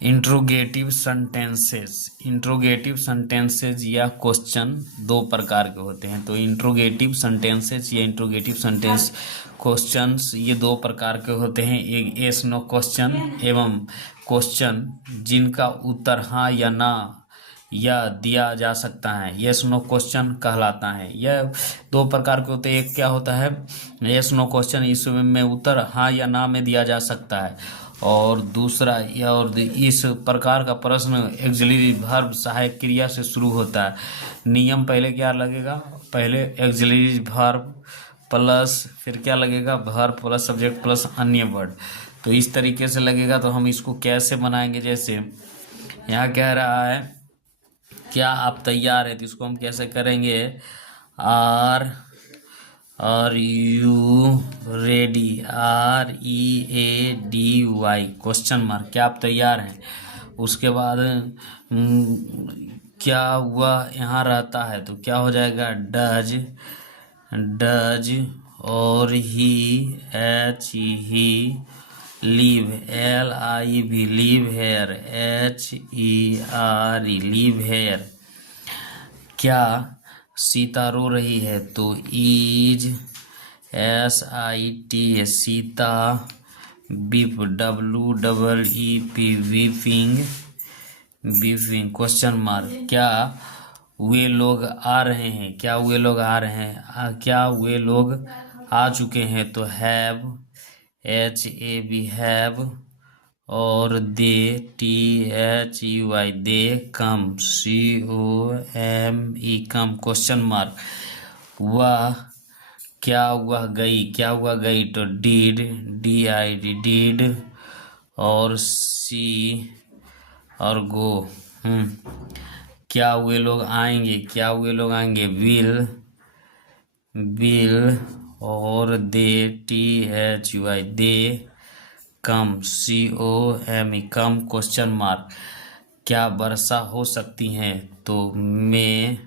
Interrogative sentences या question दो प्रकार के होते हैं। तो इंट्रोगेटिव सेंटेंसेस या इंट्रोगेटिव सेंटेंस क्वेश्चंस ये दो प्रकार के होते हैं। एक यस नो क्वेश्चन एवं क्वेश्चन जिनका उत्तर हाँ या ना या दिया जा सकता है, यस नो क्वेश्चन कहलाता है। यह दो प्रकार के होते हैं। एक क्या होता है यस नो क्वेश्चन, इसमें उत्तर हाँ या ना में दिया जा सकता है। और दूसरा और इस प्रकार का प्रश्न एक्सिलरी वर्ब सहायक क्रिया से शुरू होता है। नियम पहले क्या लगेगा, पहले एक्सिलरी वर्ब प्लस फिर क्या लगेगा वर्ब प्लस सब्जेक्ट प्लस अन्य वर्ड। तो इस तरीके से लगेगा। तो हम इसको कैसे बनाएंगे, जैसे यहाँ कह रहा है क्या आप तैयार हैं, तो इसको हम कैसे करेंगे are you ready, READY question mark, क्या आप तैयार हैं। उसके बाद क्या हुआ यहाँ रहता है, तो क्या हो जाएगा डज और he live LIV live here HERE live here. क्या सीता रो रही है, तो is SIT Sita weep WEEP weeping question mark. क्या वे लोग आ रहे हैं, क्या वे लोग आ रहे हैं, क्या वे लोग आ चुके हैं, तो हैव HAV हैव और they THEY they come COME come question mark. वह क्या वह गई, क्या वह गई, तो DID DID और सी और गो। क्या वे लोग आएंगे, क्या वे लोग आएंगे, विल और they THEY they come COME come question mark. क्या वर्षा हो सकती है, तो may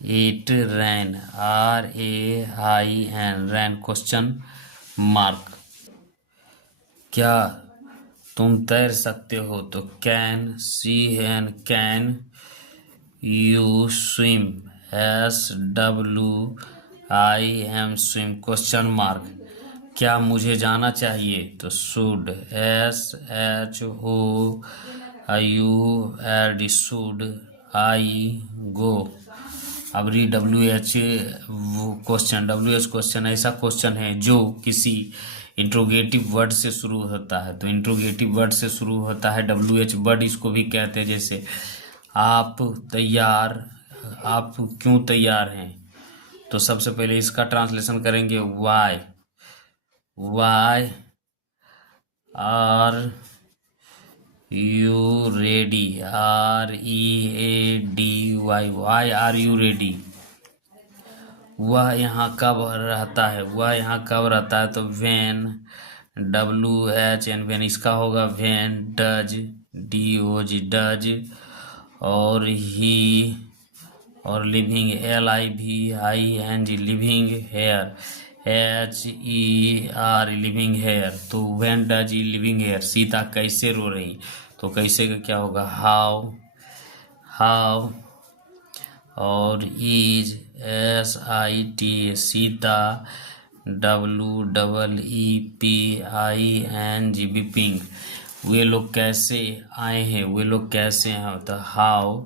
it rain RAIN rain question mark. क्या तुम तैर सकते हो, तो can can you swim SWIM swim question mark. क्या मुझे जाना चाहिए, तो should SHOULD should I go. अब WH क्वेश्चन ऐसा क्वेश्चन है जो किसी इंट्रोगेटिव वर्ड से शुरू होता है। तो इंट्रोगेटिव वर्ड से शुरू होता है WH वर्ड, इसको भी कहते हैं। जैसे आप क्यों तैयार हैं, तो सबसे पहले इसका ट्रांसलेशन करेंगे why are you ready READY why are you ready. वह यहाँ कब रहता है, तो व्हेन WHN व्हेन, इसका होगा व्हेन डज DOG डज और ही और living LIVING living here HER living here. तो when does he living here. Sita कैसे रो रही, तो कैसे का क्या होगा हाउ और is SIT Sita WEEPING weeping. वे लोग कैसे आए हैं, तो how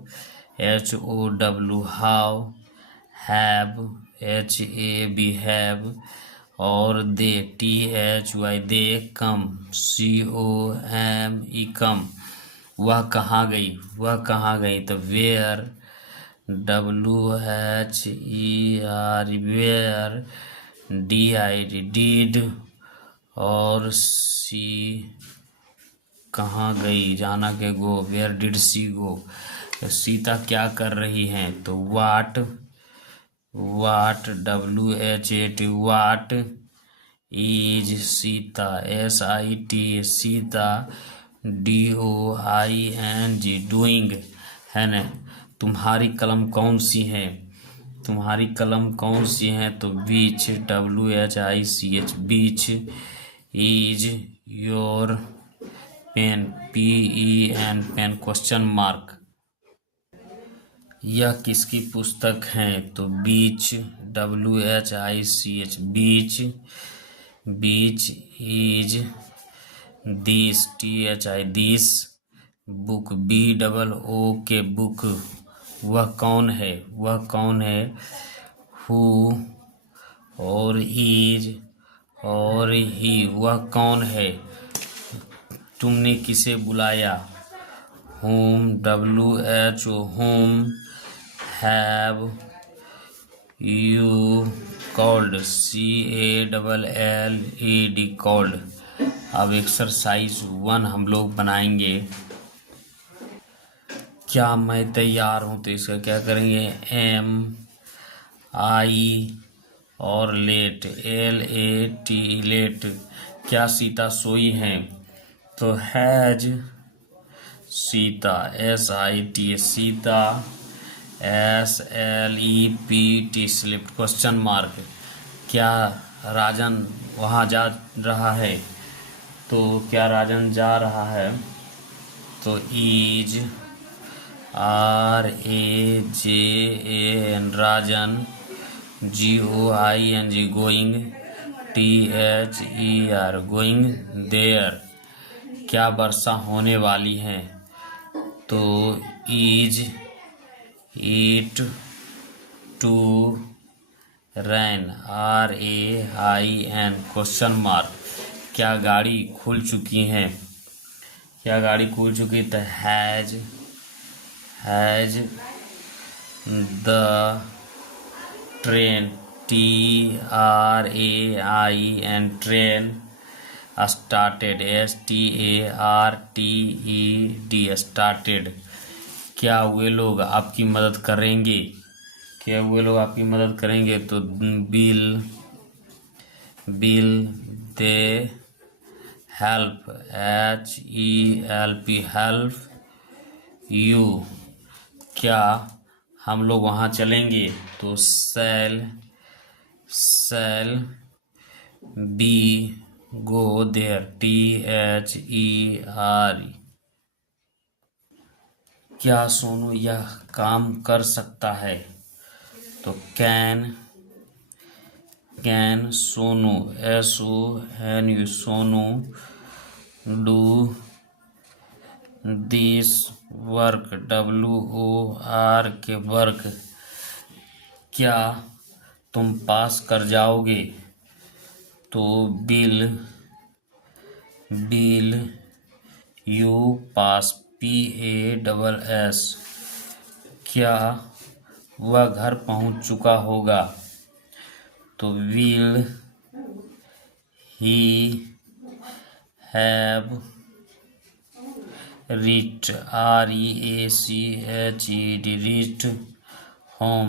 HOW how have HAV have और they THY they come COME कम। वह कहाँ गई, तो where WHER where DID did और सी कहाँ गई, जाना के गो, वेयर डिड सी गो। तो सीता क्या कर रही हैं, तो वाट WHAT what is Sita SIT Sita DOING doing है ना। तुम्हारी कलम कौन सी है, तो बीच WHICH beach. Is your pen, PEN, pen, question mark. यह किसकी पुस्तक है? तो बीच, WHICH, beach. Beach is this, THI, this. Book, BOOK, book. वह कौन है? वह कौन है? हु और इज और ही। वह कौन है? तुमने किसे बुलाया? whom, WHO, whom have you called, CALLED, called। अब एक्सरसाइज 1 हम लोग बनाएंगे। क्या मैं तैयार हूँ, तो इसका क्या करेंगे? एम आई और लेट, LAT, लेट। क्या सीता सोई है? तो has Sita, SIT, Sita, SLEPT, slipped, question mark. क्या राजन वहाँ जा रहा है? तो क्या राजन जा रहा है? तो is RAJAN, Rajan. GOING, going. THER, going there. क्या वर्षा होने वाली है? तो is it to rain, RAIN, question mark. क्या गाड़ी खुल चुकी है? क्या गाड़ी खुल चुकी? तो has the train, TRAIN, train started, STARTED, started. क्या वे लोग आपकी मदद करेंगे? क्या वे लोग आपकी मदद करेंगे? तो will they help, HELP, help you. क्या हम लोग वहाँ चलेंगे? तो shall we go there, THER। क्या सोनू यह काम कर सकता है? तो can Sonu, SONU, Sonu do this work, WORK, work. क्या तुम पास कर जाओगे? तो बिल यू पास, PASS। क्या वह घर पहुंच चुका होगा? तो will he have reached, REACHED, reached home,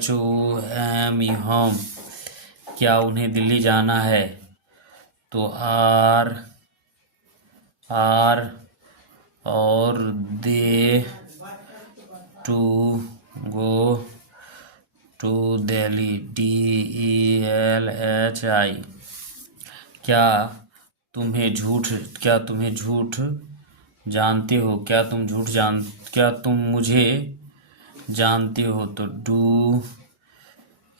HOME, home. क्या उन्हें दिल्ली जाना है? तो आर और they to go to Delhi, DELHI। क्या तुम्हें झूठ जानते हो? क्या तुम मुझे जानते हो? तो do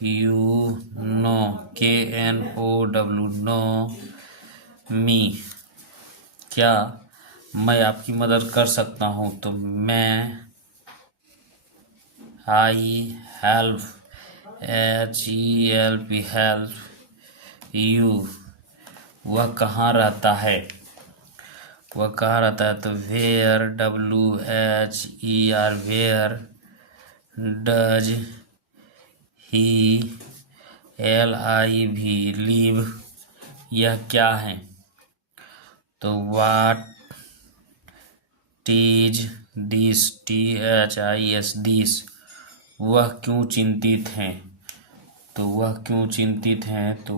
you know, KNOW, know me. क्या मैं आपकी मदद कर सकता हूँ? तो may I help, HELP, help you. वह कहाँ रहता है? तो where, WHER, where does he, LIV, live. यह क्या है? तो what is this, THIS, this. वह क्यों चिंतित हैं? तो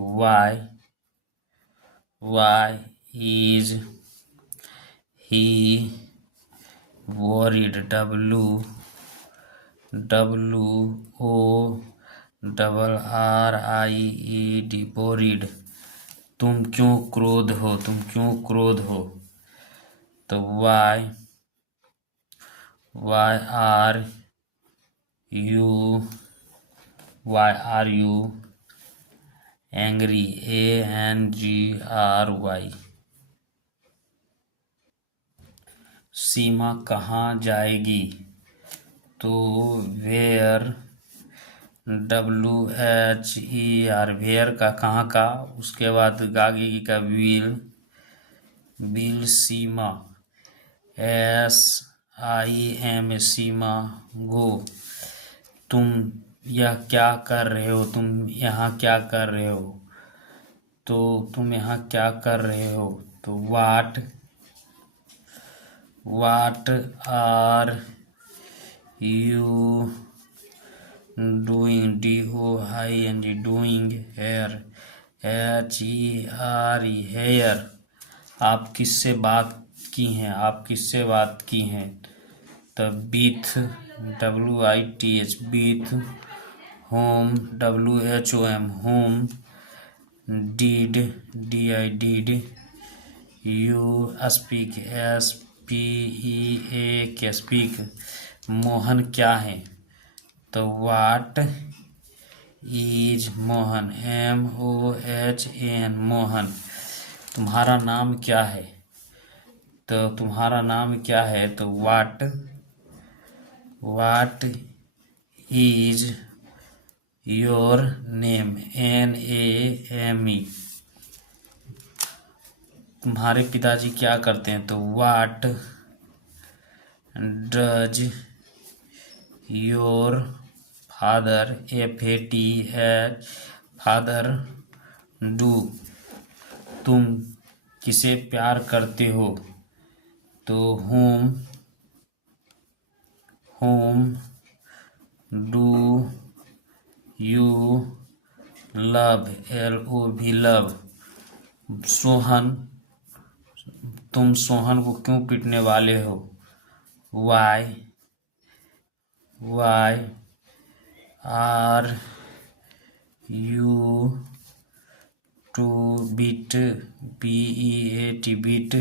why is he worried, WORRIED, worried. तुम क्यों क्रोध हो? तो why are you angry, ANGRY। सीमा कहाँ जाएगी, तो वेयर, WHER, वेयर का कहाँ का, उसके बाद आगे का विल सीमा, SIM सीमा गो। तुम यह क्या कर रहे हो, तुम यहाँ क्या कर रहे हो, तो तुम यहाँ क्या कर रहे हो, तो what are you doing, DOING, doing here, HERE, here. आप किससे बात की हैं, तो with, WITH, with whom, WHOM, whom, did you speak, SPEAK, speak. Mohan क्या है, तो what is Mohan, MOHN, Mohan. तुम्हारा नाम क्या है, तो what is your name, NAME। तुम्हारे पिताजी क्या करते हैं, तो what does your father, FATH, father do. तुम किसे प्यार करते हो, तो whom do you love, LOV, love. Sohan, तुम सोहन को क्यों पीटने वाले हो, why are you to beat, BEAT, beat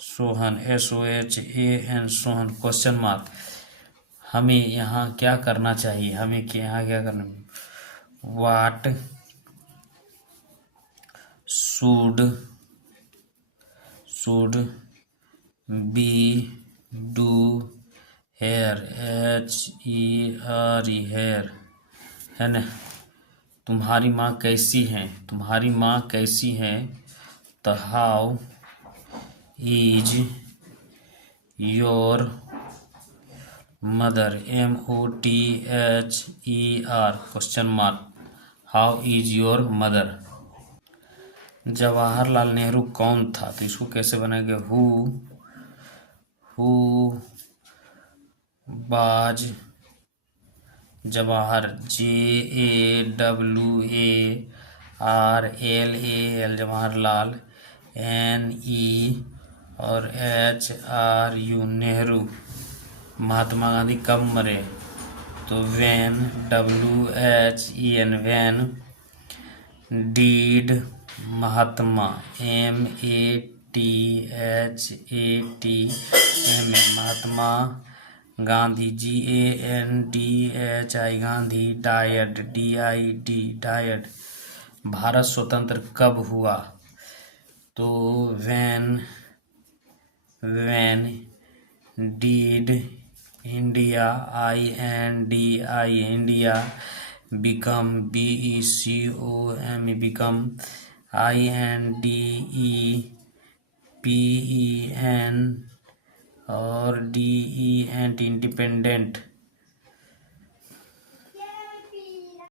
Sohan, SOHAN, Sohan. Question mark. हमें यहाँ क्या करना चाहिए, what should we do here, HERE, here, है ना। तुम्हारी माँ कैसी है, तो how is your mother, MOTHER, question mark. How is your mother. Jawaharlal Nehru कौन था, तो इसको कैसे बनाएंगे, हु बाज जवाहर, JAWARLAL, जवाहरलाल, NE और HRU, नेहरू। महात्मा गांधी कब मरे, तो WHEN, WHEN did Mahatma, MATHATM, Mahatma Gandhi, GANDHI, Gandhi died, DID, died. Bharat स्वतंत्र कब हुआ, तो when did India, INDI, India become, BECOM, become, INDEPEN और DENT, इंडिपेंडेंट।